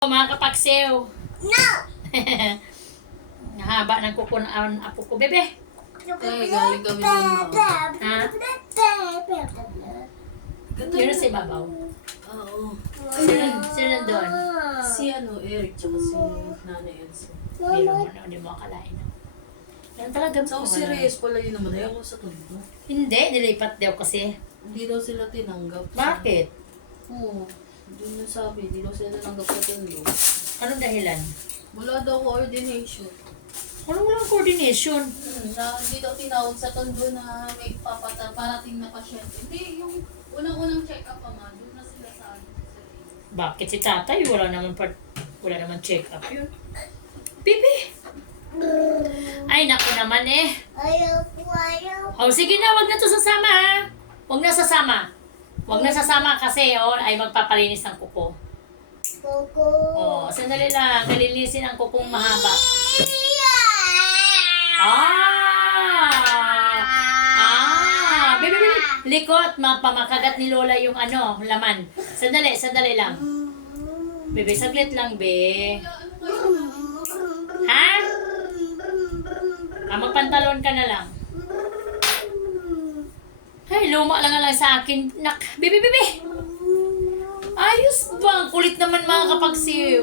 Mga kapaksew. No! Haba ng kuko ng apo ko, bebe. Ay, galing kami doon. Ha? Yun si Babaw. Oo. Sino nandun? Si Eric, tsaka si Nanay Elsa. Hindi mo akalain. Yan talaga. So, si Reyes pala yun naman. Ayaw ko sa tondo. Hindi, nilipat daw kasi. Hindi daw sila tinanggap. Bakit? Oo. Hindi nyo sabi, hindi daw sila tinanggap sa tondo. Anong dahilan? Wala daw coordination. Anong walang coordination? Na hindi daw tinawag sa tondo na may parating na pasyente. Hindi, yung unang-unang check-up pa man, doon na sila sa ano. Bakit si tatay? Wala naman check-up yun. Bibi! Ay, naku naman eh. Ayaw. Oh, sige na, wag na to sasama ha. Wag na sasama. Wag na sasama kasi ay magpapalinis ng kuko. Coco. Oh, sandali lang. Nalinisin ang kukong mahaba. Bibi. Likot, mapamakagat ni Lola yung laman. Sandali lang. Bibi, saglit lang, be. Ha? Magpantalon ka na lang. Ay, luma lang sa akin. Bibi. Ayos ba? Kulit naman mga kapagsiw.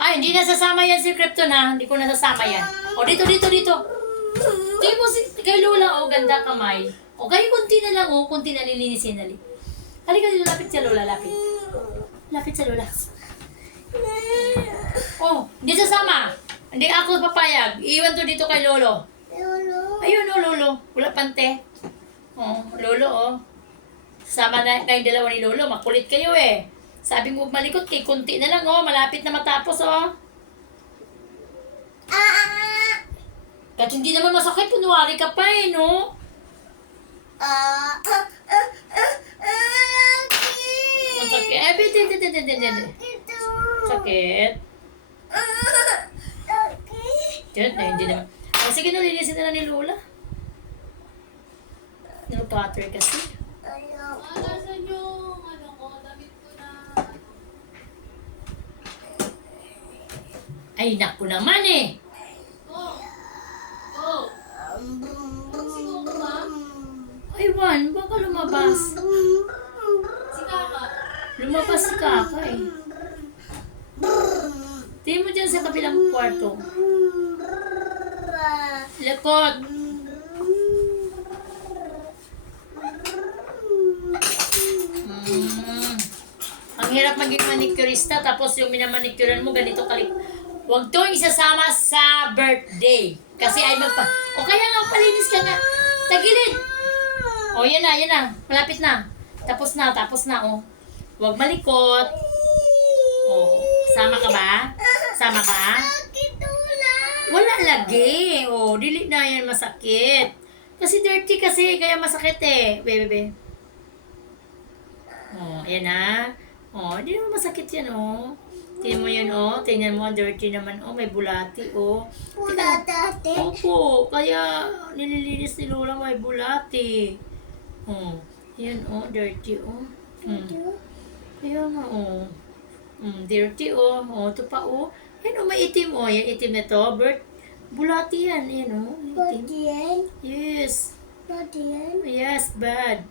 Ay, hindi nasasama yan si Krypton ha. Hindi ko nasasama yan. O, dito. Di mo kay Lola, ganda kamay. O, kayo kunti na lang, kunti na lilinisin. Halika dito, lapit sa Lola, lapit. Lapit sa Lola. Oh, hindi sasama. Hindi ako papayag. Iwan to dito kay Lolo. Ayun, Lolo. Wala pante. Oh, Lolo, Sama na kayong dalawa ni Lolo. Makulit kayo eh. Sabi mo malikot kay kunti na lang, Malapit na matapos, Kahit hindi naman masakit, kunwari ka pa eh, no? Ang sakit. Sakit. Diyan na, hindi naman. Sige na, linisin na lang ni Lola. Nil-cutter kasi. Alasan yung damit ko na. Ay, naku naman eh. Magsigaw ko ba? Ay, Juan, baka lumabas. Si Kaka. Lumabas si Kaka eh. Tingin mo dyan sa kabilang kwarto. Likot. Ang hirap maging manicurista tapos yung minamanicurean mo ganito kalit. Huwag to isasama sa birthday. Kasi ay O kaya nga, palinis ka nga. Tagilid. O yan na. Malapit na. Tapos na. Huwag malikot. O, sama ka ba? Sama ka? Wala lagi. O, dili na yan masakit. Kasi dirty kasi, kaya masakit eh. Bebe. O, ayan na. O, hindi naman masakit yan, Tingnan mo yan, Tingnan mo, dirty naman, May bulati, Bulati? Opo, kaya nililinis ni Lola may bulati. Yan, dirty, Kaya nga, dirty, ito pa, Yan, may itim, Yan, itim na to. Bulati yan, yan, itim. Badian? Yes. Badian? Yes, bad.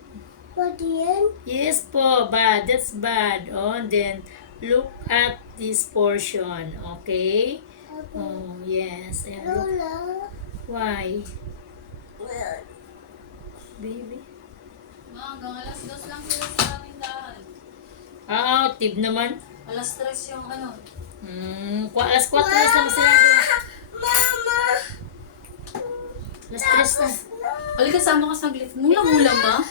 Badian? Yes po, bad. That's bad. And then, look at this portion, okay? Yes. Ayan, look. Lola? Why? Baby? Hanggang alas 2 lang sila sa tindahan. Tib naman. Alas 3 yung Alas 4 na lang sila doon. Mama! Alas 3 na. Halika, sama ka saglit. Mula-mula ba?